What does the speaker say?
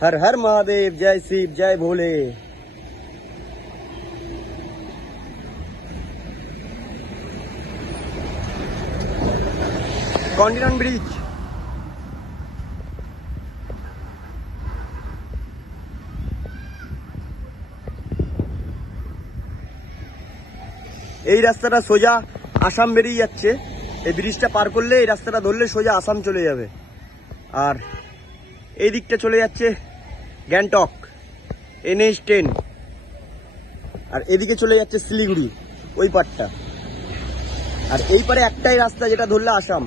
हर हर महादेव, जय शिव, जय भोले। Continent bridge. এই রাস্তাটা সোজা আসাম বেরিয়ে যাচ্ছে। এই ব্রিজটা পার করলে, এই রাস্তাটা ধরলে সোজা আসাম চলে যাবে। আর এই দিকটা চলে যাচ্ছে গ্যাংটক, NH10। আর এদিকে চলে যাচ্ছে শিলিগুড়ি, ওই পারটা। আর এই পারে একটাই রাস্তা, যেটা ধরলে আসাম।